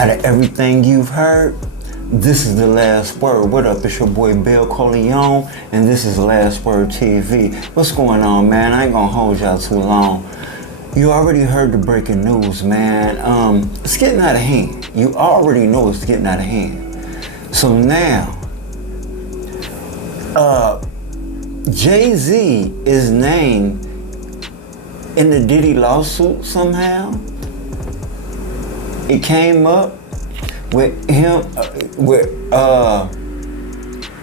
Out of everything you've heard, this is the last word. What up? It's your boy Bill Corleone, and this is Last Word TV. What's going on, man? I ain't gonna hold y'all too long. You already heard the breaking news, man. It's getting out of hand. You already know it's getting out of hand. So now, Jay-Z is named in the Diddy lawsuit somehow. It came up with him, with a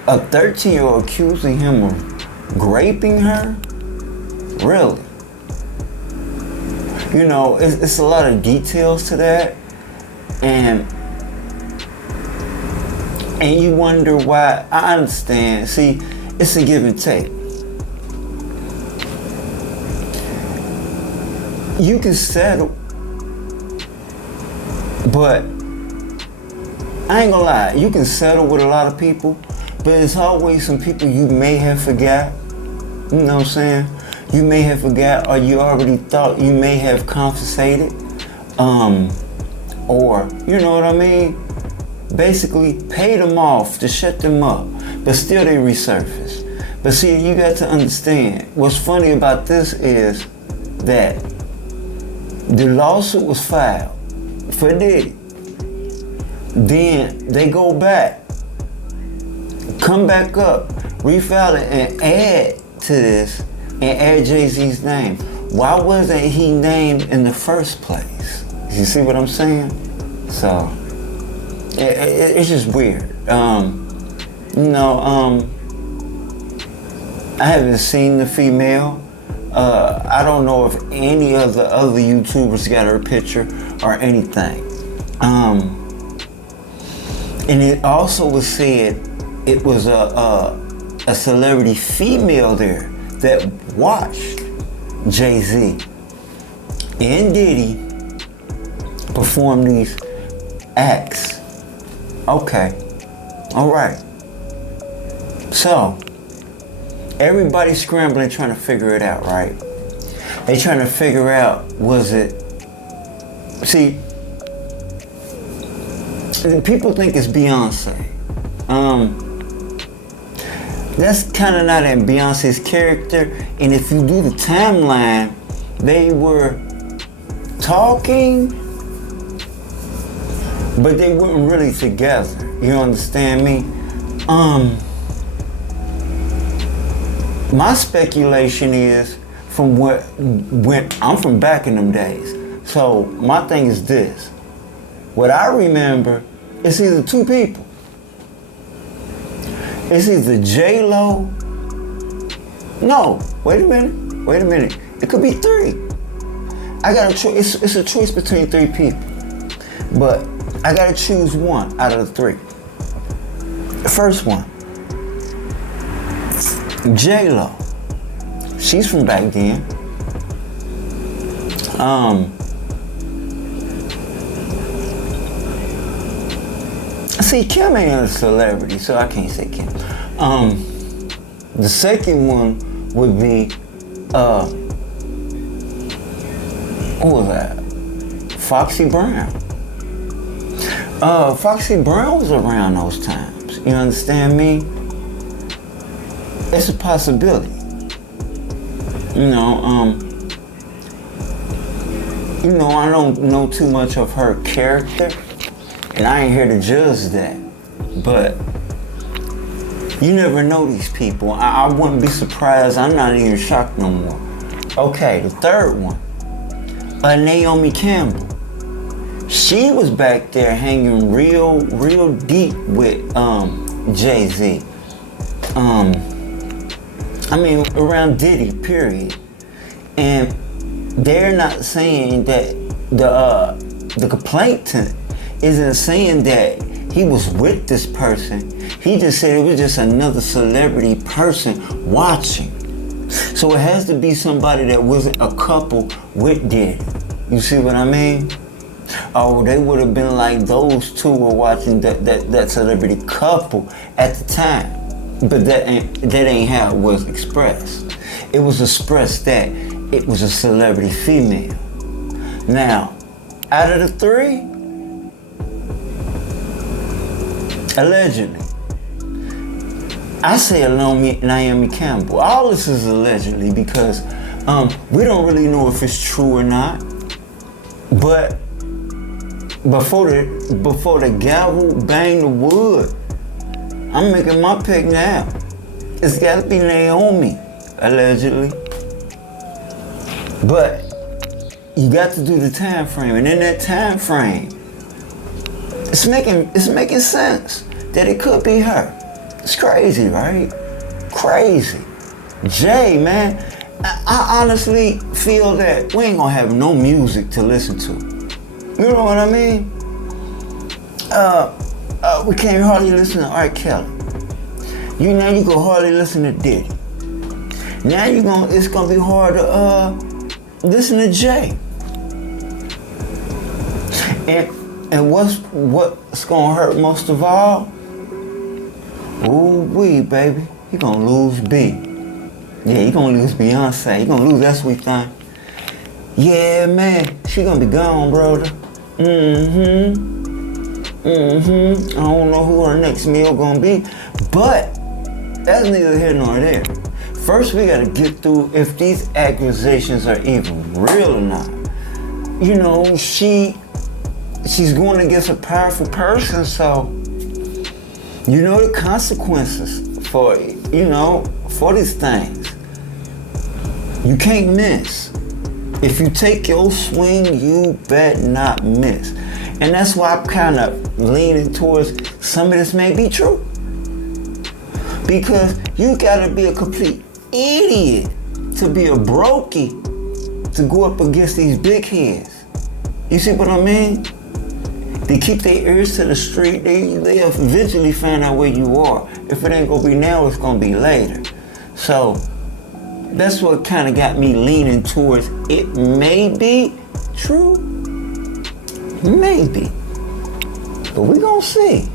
13-year-old accusing him of raping her. Really? You know, it's a lot of details to that, and you wonder why. I understand. See, it's a give and take. You can settle, but I ain't gonna lie, you can settle with a lot of people, but there's always some people you may have forgot. You know what I'm saying? You may have forgot, or you already thought you may have confiscated, or you know what I mean? Basically paid them off to shut them up, but still they resurface. But see, you got to understand, what's funny about this is that the lawsuit was filed for Diddy. Then they go back, come back up, refile it, and add to this, and add Jay-Z's name. Why wasn't he named in the first place? You see what I'm saying? So, it's just weird. I haven't seen the female. I don't know if any of the other YouTubers got her picture or anything. And it also was said it was a celebrity female there that watched Jay-Z and Diddy perform these acts. Okay, all right. So, everybody's scrambling trying to figure it out, right? They trying to figure out, was it... See, people think it's Beyonce. That's kind of not in Beyonce's character. And if you do the timeline, they were talking, but they weren't really together. You understand me? My speculation is I'm from back in them days. So my thing is this. What I remember, it's either two people. It's either J-Lo. No, wait a minute. It could be three. I got a choice. It's a choice between three people. But I gotta choose one out of the three. The first one, J-Lo. She's from back then. See, Kim ain't a celebrity, so I can't say Kim. The second one would be, who was that? Foxy Brown. Foxy Brown was around those times. You understand me? It's a possibility. I don't know too much of her character, and I ain't here to judge that. But you never know these people. I wouldn't be surprised. I'm not even shocked no more. Okay, the third one, Naomi Campbell. She was back there hanging real deep with Jay-Z. Around Diddy, period. And they're not saying that the complainant isn't saying that he was with this person. He just said it was just another celebrity person watching. So it has to be somebody that wasn't a couple with Diddy. You see what I mean? Oh, they would have been like those two were watching that celebrity couple at the time. But that ain't how it was expressed. It was expressed that it was a celebrity female. Now, out of the three, Allegedly. I say Naomi Campbell. All this is allegedly because we don't really know if it's true or not. But before the gavel bang the wood, I'm making my pick now. It's got to be Naomi, allegedly. But you got to do the time frame, and in that time frame, it's making sense that it could be her. It's crazy, right? Crazy. Jay, man, I honestly feel that we ain't gonna have no music to listen to. You know what I mean? We can't hardly listen to R. Kelly. You can hardly listen to Diddy. Now it's gonna be hard to listen to Jay. And what's gonna hurt most of all? Ooh wee, baby. You gonna lose B. Yeah, you gonna lose Beyonce. You gonna lose that sweet thing. Yeah, man. She gonna be gone, brother. I don't know who her next meal gonna be, but that's neither here nor there. First, we gotta get through if these accusations are even real or not. You know, she's going against a powerful person, so you know the consequences for these things. You can't miss. If you take your swing, you bet not miss. And that's why I'm kind of leaning towards some of this may be true. Because you gotta be a complete idiot to be a brokey to go up against these big heads. You see what I mean? They keep their ears to the street. They eventually find out where you are. If it ain't gonna be now, it's gonna be later. So that's what kind of got me leaning towards it may be true. Maybe. But we gonna see.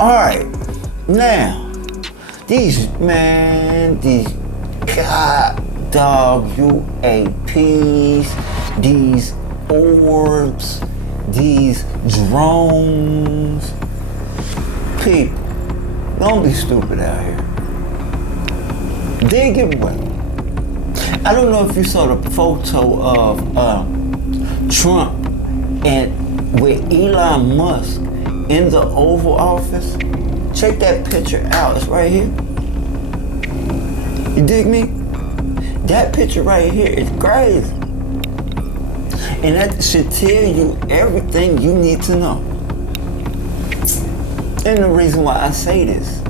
Alright. Now, these god dog UAPs, these orbs, these drones. People, don't be stupid out here. Dig it well. I don't know if you saw the photo of Trump and with Elon Musk in the Oval Office. Check that picture out. It's right here. You dig me? That picture right here is crazy. And that should tell you everything you need to know. And the reason why I say this,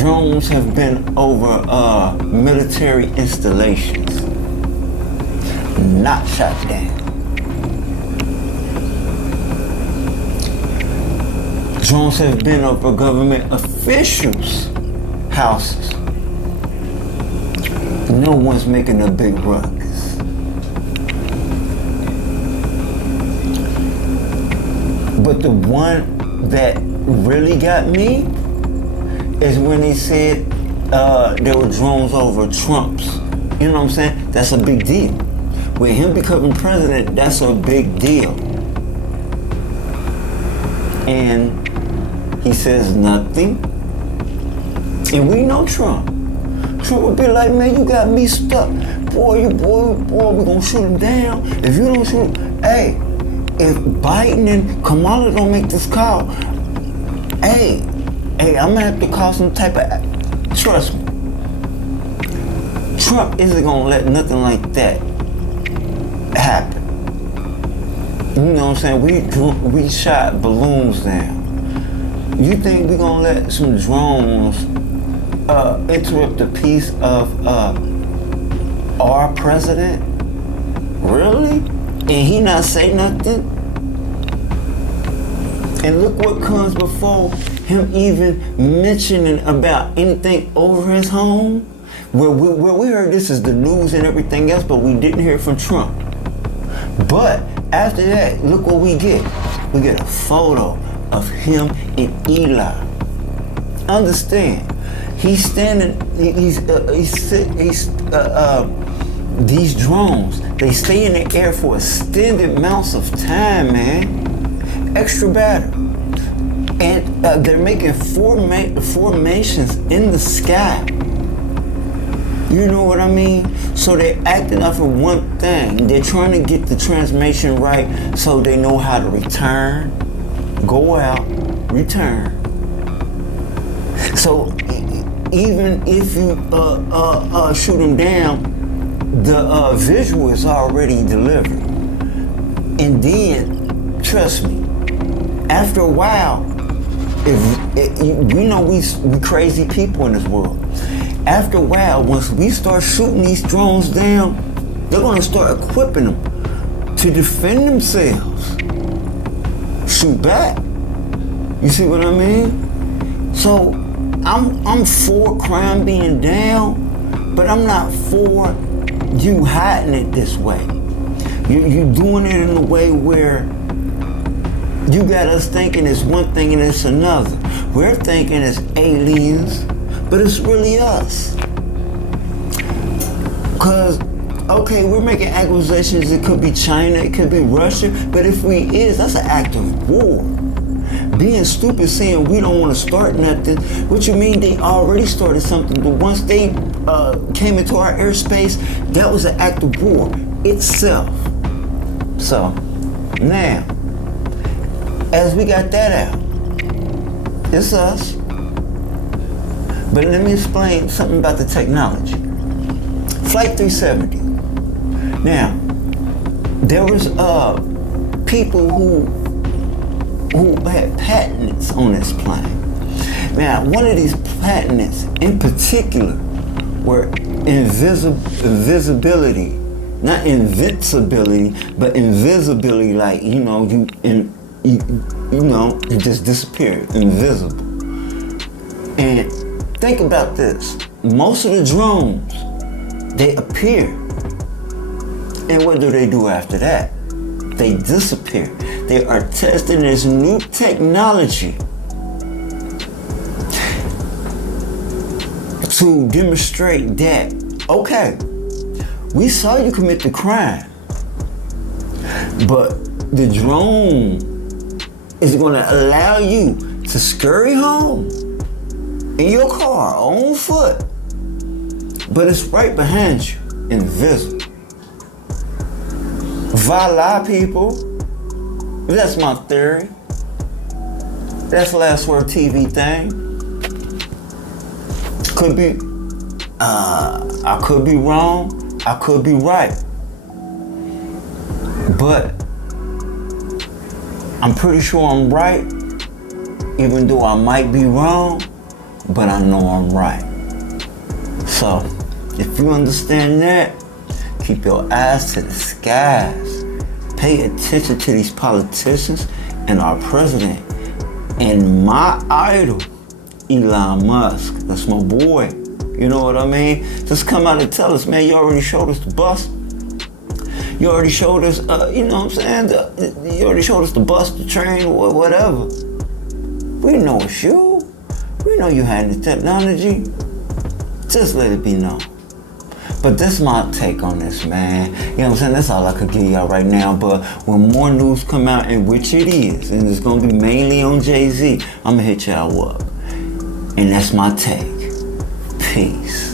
drones have been over military installations, not shot down. Drones have been over government officials' houses. No one's making a big ruckus. But the one that really got me is when he said there were drones over Trump's. You know what I'm saying? That's a big deal. With him becoming president, that's a big deal. And he says nothing. And we know Trump. Trump would be like, man, you got me stuck. Boy, we gonna shoot him down. If you don't shoot him, hey, if Biden and Kamala don't make this call, hey, I'm gonna have to call some type of, trust me. Trump isn't gonna let nothing like that happen. You know what I'm saying? We shot balloons down. You think we're gonna let some drones interrupt the peace of our president? Really? And he not say nothing? And look what comes before him even mentioning about anything over his home. Where we heard this is the news and everything else, but we didn't hear from Trump. But after that, look what we get. We get a photo of him and Eli. Understand? He's standing. He's these drones, they stay in the air for extended amounts of time, man. Extra battery. And they're making formations in the sky. You know what I mean? So they're acting off of one thing. They're trying to get the transmission right so they know how to return, go out, return. So even if you shoot them down, the visual is already delivered. And then, trust me, after a while, we crazy people in this world. After a while, once we start shooting these drones down, they're gonna start equipping them to defend themselves. Shoot back. You see what I mean? So I'm for crime being down, but I'm not for you hiding it this way. You're doing it in a way where you got us thinking it's one thing and it's another. We're thinking it's aliens, but it's really us. Cause, okay, we're making accusations. It could be China, it could be Russia, but if that's an act of war. Being stupid saying we don't want to start nothing, what you mean they already started something, but once they came into our airspace, that was an act of war itself. So, now, as we got that out, it's us. But let me explain something about the technology. Flight 370. Now, there was people who had patents on this plane. Now, one of these patents in particular were invisibility. Not invincibility, but invisibility, like, you just disappear, invisible. And think about this. Most of the drones, they appear. And what do they do after that? They disappear. They are testing this new technology to demonstrate that, okay, we saw you commit the crime, but the drone is going to allow you to scurry home in your car on foot, but it's right behind you, invisible. Voila, people. That's my theory. That's Last Word TV thing. Could be, I could be wrong. I could be right. But I'm pretty sure I'm right, even though I might be wrong, but I know I'm right. So, if you understand that, keep your eyes to the skies. Pay attention to these politicians and our president and my idol, Elon Musk. That's my boy. You know what I mean? Just come out and tell us, man, you already showed us the bus. You already showed us, you know what I'm saying? You already showed us the bus, the train, or whatever. We know it's you. We know you had the technology. Just let it be known. But this is my take on this, man. You know what I'm saying? That's all I could give y'all right now. But when more news come out, and which it is, and it's going to be mainly on Jay-Z, I'm going to hit y'all up. And that's my take. Peace.